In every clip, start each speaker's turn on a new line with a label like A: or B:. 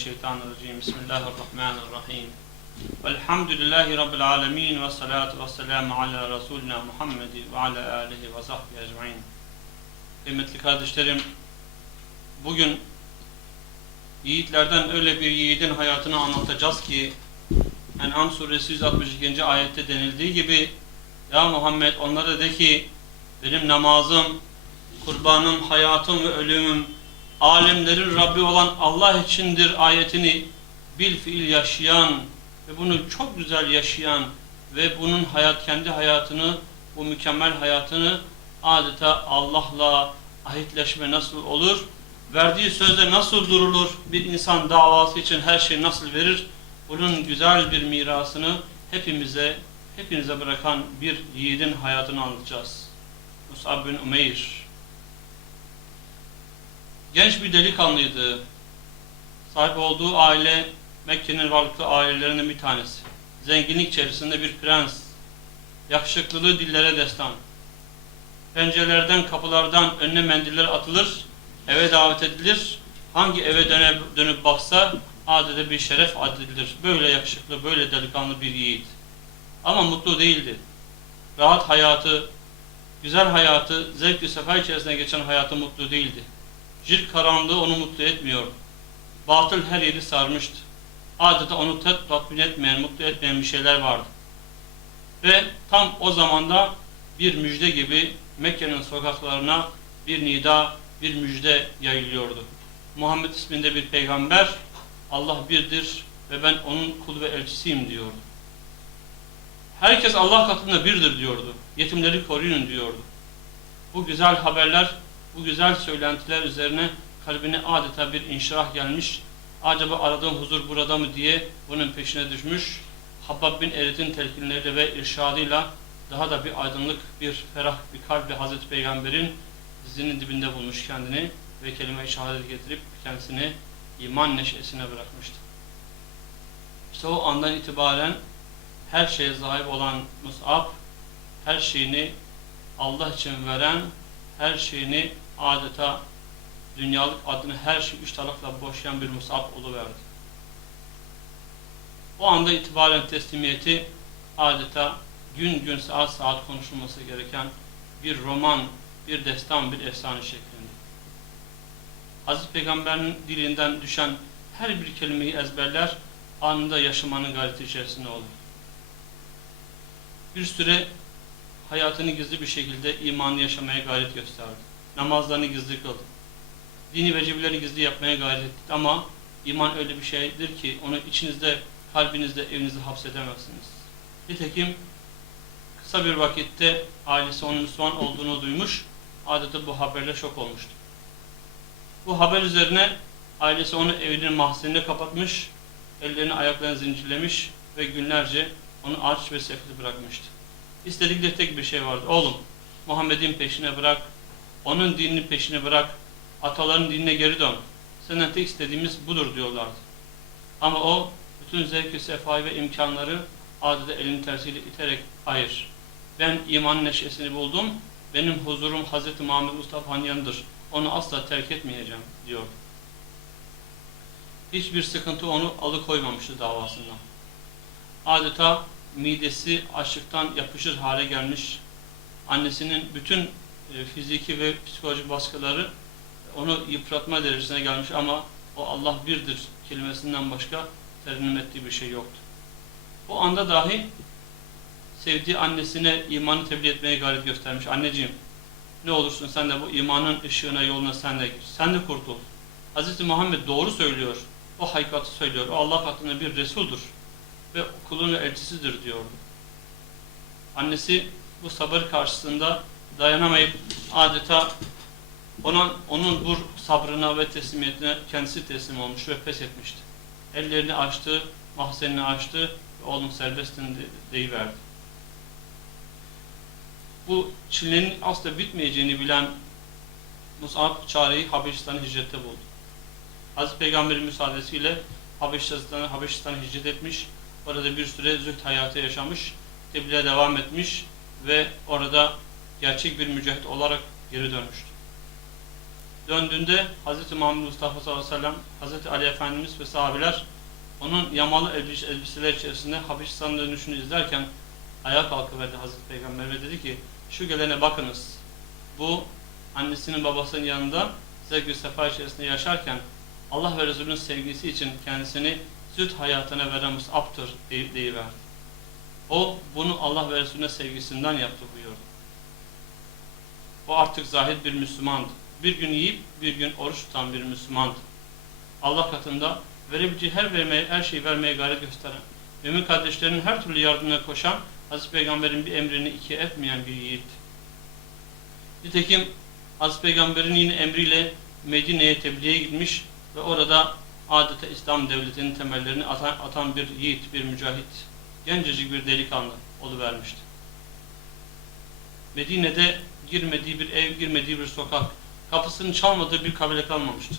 A: Euzubillahimineşşeytanirracim. Bismillahirrahmanirrahim. Velhamdülillahi Rabbil alemin ve salatu ve selamu ala Resulina Muhammedi ve ala alihi ve sahbihi ecmain. Kıymetli kardeşlerim, bugün yiğitlerden öyle bir yiğidin hayatını anlatacağız ki En'am suresi 162. ayette denildiği gibi Ya Muhammed onlara de ki benim namazım, kurbanım, hayatım ve ölümüm alemlerin Rabbi olan Allah içindir ayetini bil fiil yaşayan ve bunu çok güzel yaşayan ve bunun hayat kendi hayatını bu mükemmel hayatını adeta Allah'la ahitleşme nasıl olur? Verdiği sözde nasıl durulur? Bir insan davası için her şeyi nasıl verir? Bunun güzel bir mirasını hepimize, hepinize bırakan bir yiğidin hayatını anlatacağız. Mus'ab bin Umeyr. Genç bir delikanlıydı. Sahip olduğu aile Mekke'nin varlıklı ailelerinden bir tanesi. Zenginlik içerisinde bir prens. Yakışıklılığı dillere destan. Pencerelerden, kapılardan önüne mendiller atılır, eve davet edilir. Hangi eve dönüp, dönüp baksa adeta bir şeref adedilir. Böyle yakışıklı, böyle delikanlı bir yiğit. Ama mutlu değildi. Rahat hayatı, güzel hayatı, zevk ve sefa içerisinde geçen hayatı mutlu değildi. Cir karanlığı onu mutlu etmiyordu. Batıl her yeri sarmıştı. Adeta onu tet tatmin etmeyen, mutlu etmeyen bir şeyler vardı. Ve tam o zamanda bir müjde gibi Mekke'nin sokaklarına bir nida, bir müjde yayılıyordu. Muhammed isminde bir peygamber, Allah birdir ve ben onun kulu ve elçisiyim diyordu. Herkes Allah katında birdir diyordu. Yetimleri koruyun diyordu. Bu güzel haberler, bu güzel söylentiler üzerine kalbine adeta bir inşirah gelmiş. Acaba aradığım huzur burada mı diye bunun peşine düşmüş. Habbab bin Erit'in telkinleriyle ve irşadıyla daha da bir aydınlık, bir ferah bir kalple Hazreti Peygamber'in dizinin dibinde bulmuş kendini ve kelime-i şehadet getirip kendisini iman neşesine bırakmıştı. İşte o andan itibaren her şeye sahip olan Mus'ab, her şeyini Allah için veren, her şeyini adeta dünyalık adını her şey üç tarafla boşayan bir Mus'ab oluverdi. O anda itibaren teslimiyeti adeta gün gün saat saat konuşulması gereken bir roman, bir destan, bir efsane şeklinde. Hazreti Peygamber'in dilinden düşen her bir kelimeyi ezberler, anında yaşamanın gayreti içerisinde olur. Bir süre hayatını gizli bir şekilde imanı yaşamaya gayret gösterdi. Namazlarını gizli kıldı. Dini vecibelerini gizli yapmaya gayret etti. Ama iman öyle bir şeydir ki onu içinizde, kalbinizde, evinizde hapsedemezsiniz. Nitekim kısa bir vakitte ailesi onun Müslüman olduğunu duymuş, adeta bu haberle şok olmuştu. Bu haber üzerine ailesi onu evinin mahzenine kapatmış, ellerini ayaklarını zincirlemiş ve günlerce onu aç ve sefil bırakmıştı. İstedikleri tek bir şey vardı. Oğlum, Muhammed'in peşine bırak, onun dininin peşine bırak, ataların dinine geri dön. Senden tek istediğimiz budur diyorlardı. Ama o bütün zevk-i sefayı ve imkanları adeta elin tersiyle iterek hayır. Ben iman neşesini buldum. Benim huzurum Hz. Muhammed Mustafa'nın yanıdır. Onu asla terk etmeyeceğim diyor. Hiçbir sıkıntı onu alıkoymamıştı davasından. Adeta midesi açlıktan yapışır hale gelmiş. Annesinin bütün e, fiziki ve psikolojik baskıları onu yıpratma derecesine gelmiş ama o Allah birdir kelimesinden başka tercüme ettiği bir şey yoktu. Bu anda dahi sevdiği annesine imanı tebliğ etmeye gayret göstermiş. Anneciğim ne olursun sen de bu imanın ışığına yoluna sen de gir. Sen de kurtul. Hz. Muhammed doğru söylüyor. O hakikati söylüyor. O Allah katında bir Resuldur. Ve kulun elçisidir diyordu. Annesi bu sabır karşısında dayanamayıp adeta ona, onun bu sabrına ve teslimiyetine kendisi teslim olmuş ve pes etmişti. Ellerini açtı, mahzenini açtı ve oğlum serbestin deyiverdi. Bu çilenin asla bitmeyeceğini bilen Musab çareyi Habeşistan'a hicrette buldu. Hazreti Peygamber'in müsaadesiyle Habeşistan'a Habeşistan'a hicret etmiş. Orada bir süre zühd hayatı yaşamış. Tebliğe devam etmiş ve orada gerçek bir mücahit olarak geri dönmüştü. Döndüğünde Hz. Muhammed Mustafa sallallahu aleyhi ve sellem, Hz. Ali Efendimiz ve sahabeler onun yamalı elbis- elbiseler içerisinde Habeşistan dönüşünü izlerken ayağa kalkıverdi Hazreti Peygamber ve dedi ki şu gelene bakınız. Bu annesinin babasının yanında zevk ve sefa içerisinde yaşarken Allah ve Resulünün sevgisi için kendisini süt hayatına veren Mus'ab'tır deyip deyiverdi. O bunu Allah ve Resulüne sevgisinden yaptı buyurdu. O artık zahid bir Müslümandı. Bir gün yiyip bir gün oruç tutan bir Müslümandı. Allah katında verebileceği her vermeye, her şeyi vermeye gayret gösteren, mümin kardeşlerinin her türlü yardımına koşan, Hazreti Peygamber'in bir emrini ikiye etmeyen bir yiğit. Nitekim Hazreti Peygamber'in yine emriyle Medine'ye tebliğe gitmiş ve orada adeta İslam devletinin temellerini atan, atan bir yiğit, bir mücahit, gencecik bir delikanlı oluvermişti. Medine'de girmediği bir ev, girmediği bir sokak, kapısını çalmadığı bir kabile kalmamıştı.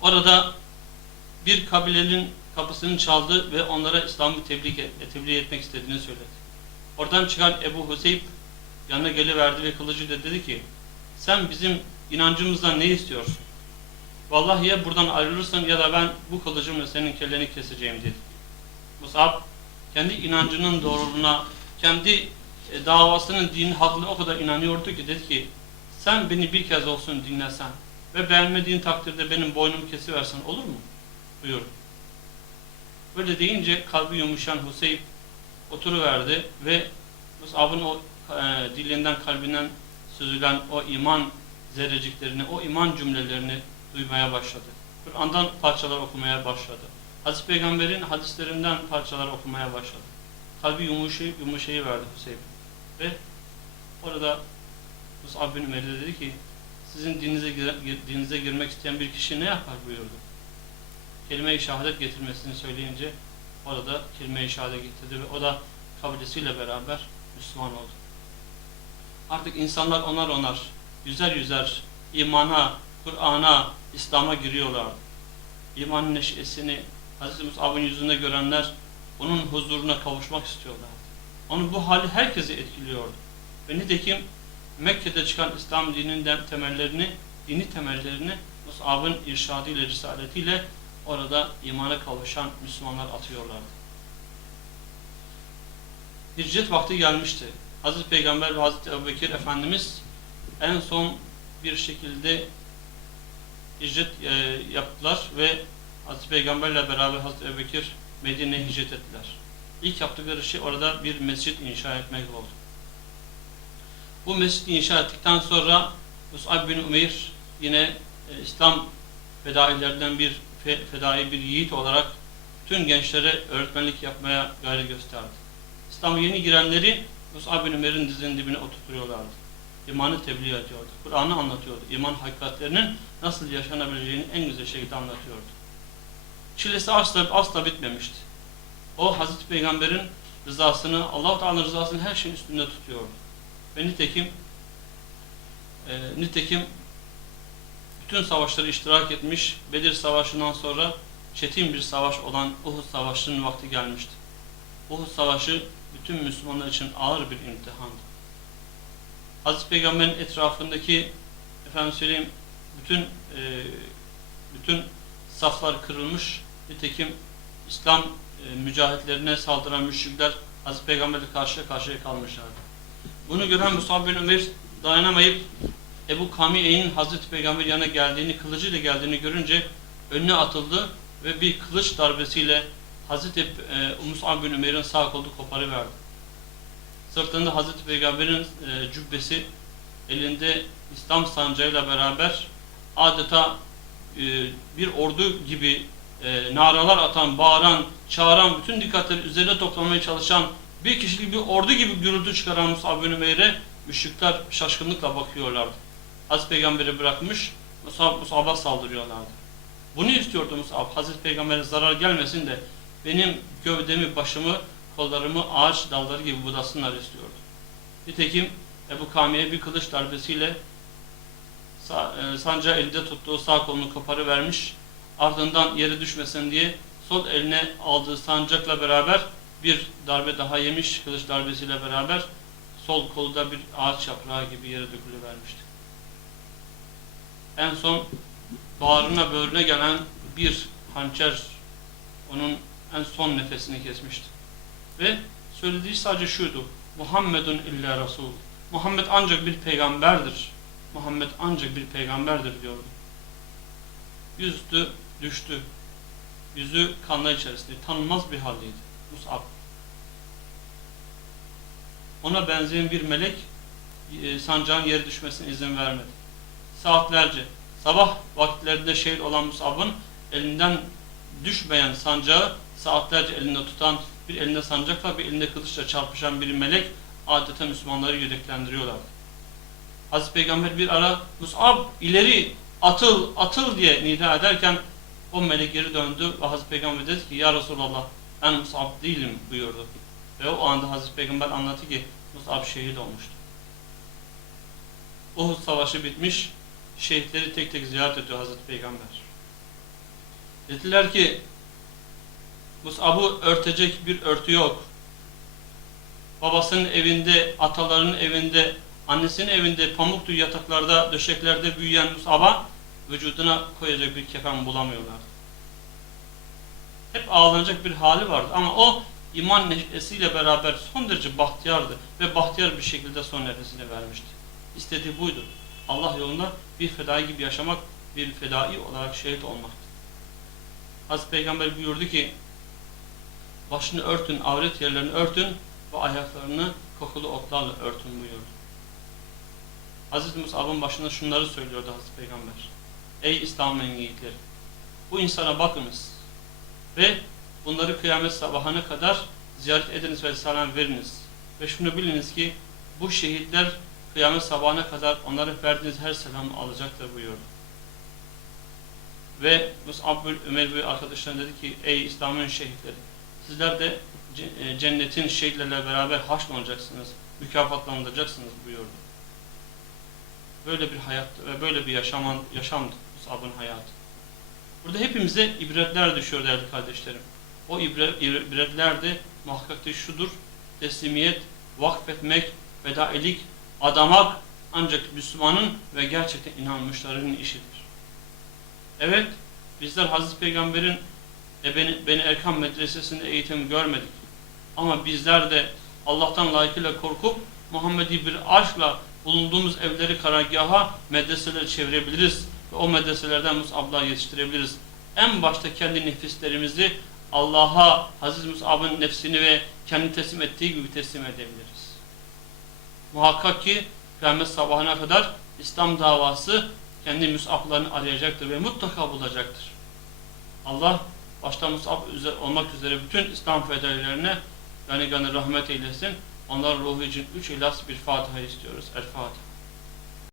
A: Orada bir kabilenin kapısını çaldı ve onlara İslam'ı tebliğ, tebliğ etmek istediğini söyledi. Oradan çıkan Ebu Huseyb yanına geliverdi ve kılıcı da dedi ki sen bizim inancımızdan ne istiyorsun? Vallahi ya buradan ayrılırsın ya da ben bu kılıcımla senin kelleni keseceğim dedi. Musab kendi inancının doğruluğuna, kendi e, davasının dinin hakkında o kadar inanıyordu ki dedi ki sen beni bir kez olsun dinlesen ve beğenmediğin takdirde benim boynumu kesiversen olur mu? Buyurdu. Böyle deyince kalbi yumuşayan Huseyb oturuverdi ve Musab'ın o e, dilinden kalbinden süzülen o iman zerreciklerini, o iman cümlelerini duymaya başladı. Kur'an'dan parçalar okumaya başladı. Hazreti Peygamber'in hadislerinden parçalar okumaya başladı. Kalbi yumuşayıp yumuşayı verdi Hüseyin. Ve orada Musab bin Ömer de dedi ki sizin gir- dininize girmek isteyen bir kişi ne yapar buyurdu. Kelime-i şehadet getirmesini söyleyince orada kelime-i şehadet getirdi ve o da kabilesiyle beraber Müslüman oldu. Artık insanlar onar onar, yüzer yüzer imana, Kur'an'a, İslam'a giriyorlar. İmanın neşesini Hz. Musab'ın yüzünde görenler onun huzuruna kavuşmak istiyorlar. Onun bu hali herkesi etkiliyordu. Ve nitekim Mekke'de çıkan İslam dininin temellerini, dini temellerini Musab'ın irşadıyla, risaletiyle orada imana kavuşan Müslümanlar atıyorlardı. Hicret vakti gelmişti. Hazreti Peygamber ve Hazreti Ebubekir Efendimiz en son bir şekilde hicret e, yaptılar ve Hazreti Peygamberle beraber Hazreti Ebubekir Medine'ye hicret ettiler. İlk yaptıkları şey orada bir mescit inşa etmek oldu. Bu mescit inşa ettikten sonra Mus'ab bin Umeyr yine e, İslam fedailerinden bir fe, fedai bir yiğit olarak tüm gençlere öğretmenlik yapmaya gayret gösterdi. İslam'a yeni girenleri Mus'ab bin Umeyr'in dizinin dibine oturtuyorlardı. İmanı tebliğ ediyordu. Kur'an'ı anlatıyordu. İman hakikatlerinin nasıl yaşanabileceğini en güzel şekilde anlatıyordu. Çilesi asla, asla bitmemişti. O Hazreti Peygamber'in rızasını, Allah-u Teala'nın rızasını her şeyin üstünde tutuyordu. Ve nitekim e, nitekim bütün savaşları iştirak etmiş, Bedir Savaşı'ndan sonra çetin bir savaş olan Uhud Savaşı'nın vakti gelmişti. Uhud Savaşı bütün Müslümanlar için ağır bir imtihandı. Hazreti Peygamber'in etrafındaki efendim söyleyeyim bütün e, bütün saflar kırılmış. Nitekim İslam e, mücahitlerine saldıran müşrikler Hazreti Peygamber'le karşıya karşıya kalmışlardı. Bunu gören Musab bin Ömer dayanamayıp Ebu Kamiye'nin Hazreti Peygamber yanına geldiğini, kılıcıyla geldiğini görünce önüne atıldı ve bir kılıç darbesiyle Hazreti e, Musab bin Ömer'in sağ kolu koparıverdi. Sırtında Hazreti Peygamber'in e, cübbesi elinde İslam sancağıyla beraber adeta e, bir ordu gibi e, naralar atan, bağıran, çağıran, bütün dikkatleri üzerine toplamaya çalışan bir kişilik bir ordu gibi gürültü çıkaran Musab bin Ümeyr'e müşrikler şaşkınlıkla bakıyorlardı. Hazreti Peygamber'i bırakmış, Musab, Musab'a saldırıyorlardı. Bunu istiyordu Musab. Hazreti Peygamber'e zarar gelmesin de benim gövdemi, başımı, kollarımı ağaç dalları gibi budasınlar istiyordu. Nitekim Ebu Kamiye bir kılıç darbesiyle sağ, e, sancağı elde tuttuğu sağ kolunu koparıvermiş. Ardından yere düşmesin diye sol eline aldığı sancakla beraber bir darbe daha yemiş kılıç darbesiyle beraber sol kolu da bir ağaç yaprağı gibi yere dökülüvermişti. En son bağrına böğrüne gelen bir hançer onun en son nefesini kesmişti. Ve söylediği sadece şuydu. Muhammedun illa Resul. Muhammed ancak bir peygamberdir. Muhammed ancak bir peygamberdir diyordu. Yüzüstü düştü. Yüzü kanlar içerisinde. Tanınmaz bir haldeydi. Mus'ab. Ona benzeyen bir melek e, sancağın yere düşmesine izin vermedi. Saatlerce, sabah vakitlerinde şehit olan Mus'ab'ın elinden düşmeyen sancağı saatlerce elinde tutan, bir elinde sancakla bir elinde kılıçla çarpışan bir melek adeta Müslümanları yüreklendiriyorlardı. Hazreti Peygamber bir ara Mus'ab ileri atıl atıl diye nida ederken o melek geri döndü ve Hazreti Peygamber dedi ki Ya Resulallah ben Mus'ab değilim buyurdu. Ve o anda Hazreti Peygamber anlattı ki Mus'ab şehit olmuştu. Uhud savaşı bitmiş, şehitleri tek tek ziyaret ediyor Hazreti Peygamber. Dediler ki Mus'ab'ı örtecek bir örtü yok. Babasının evinde, atalarının evinde, annesinin evinde pamuklu yataklarda, döşeklerde büyüyen Mus'ab'a vücuduna koyacak bir kefen bulamıyorlar. Hep ağlanacak bir hali vardı ama o iman neşesiyle beraber son derece bahtiyardı ve bahtiyar bir şekilde son nefesini vermişti. İstediği buydu. Allah yolunda bir fedai gibi yaşamak, bir fedai olarak şehit olmaktı. Hazreti Peygamber buyurdu ki başını örtün, avret yerlerini örtün ve ayaklarını kokulu otlarla örtün buyurdu. Hazreti Musab'ın başında şunları söylüyordu Hazreti Peygamber. Ey İslam'ın yiğitleri! Bu insana bakınız ve bunları kıyamet sabahına kadar ziyaret ediniz ve selam veriniz. Ve şunu biliniz ki bu şehitler kıyamet sabahına kadar onlara verdiğiniz her selamı alacaktır buyurdu. Ve Mus'ab Ömer ve arkadaşlarına dedi ki ey İslam'ın şehitleri sizler de e, cennetin şehitlerle beraber haşlanacaksınız, mükafatlandıracaksınız buyurdu. Böyle bir hayat ve böyle bir yaşaman, yaşamdı Mus'ab'ın hayatı. Burada hepimize ibretler düşüyor değerli kardeşlerim. O ibret, ibretler de muhakkak şudur, teslimiyet, vakfetmek, fedailik, adamak ancak Müslümanın ve gerçekten inanmışların işidir. Evet, bizler Hazreti Peygamber'in e, beni, beni Erkam Medresesi'nde eğitim görmedik. Ama bizler de Allah'tan layıkıyla korkup Muhammedi bir aşkla bulunduğumuz evleri karargaha medreseleri çevirebiliriz ve o medreselerden Mus'ab'lar yetiştirebiliriz. En başta kendi nefislerimizi Allah'a Aziz Mus'ab'ın nefsini ve kendi teslim ettiği gibi teslim edebiliriz. Muhakkak ki kıyamet sabahına kadar İslam davası kendi Mus'ab'larını arayacaktır ve mutlaka bulacaktır. Allah başta Mus'ab olmak üzere bütün İslam fedailerine yani gani rahmet eylesin. Onların ruhu için üç ilas bir Fatiha istiyoruz. El Fatiha.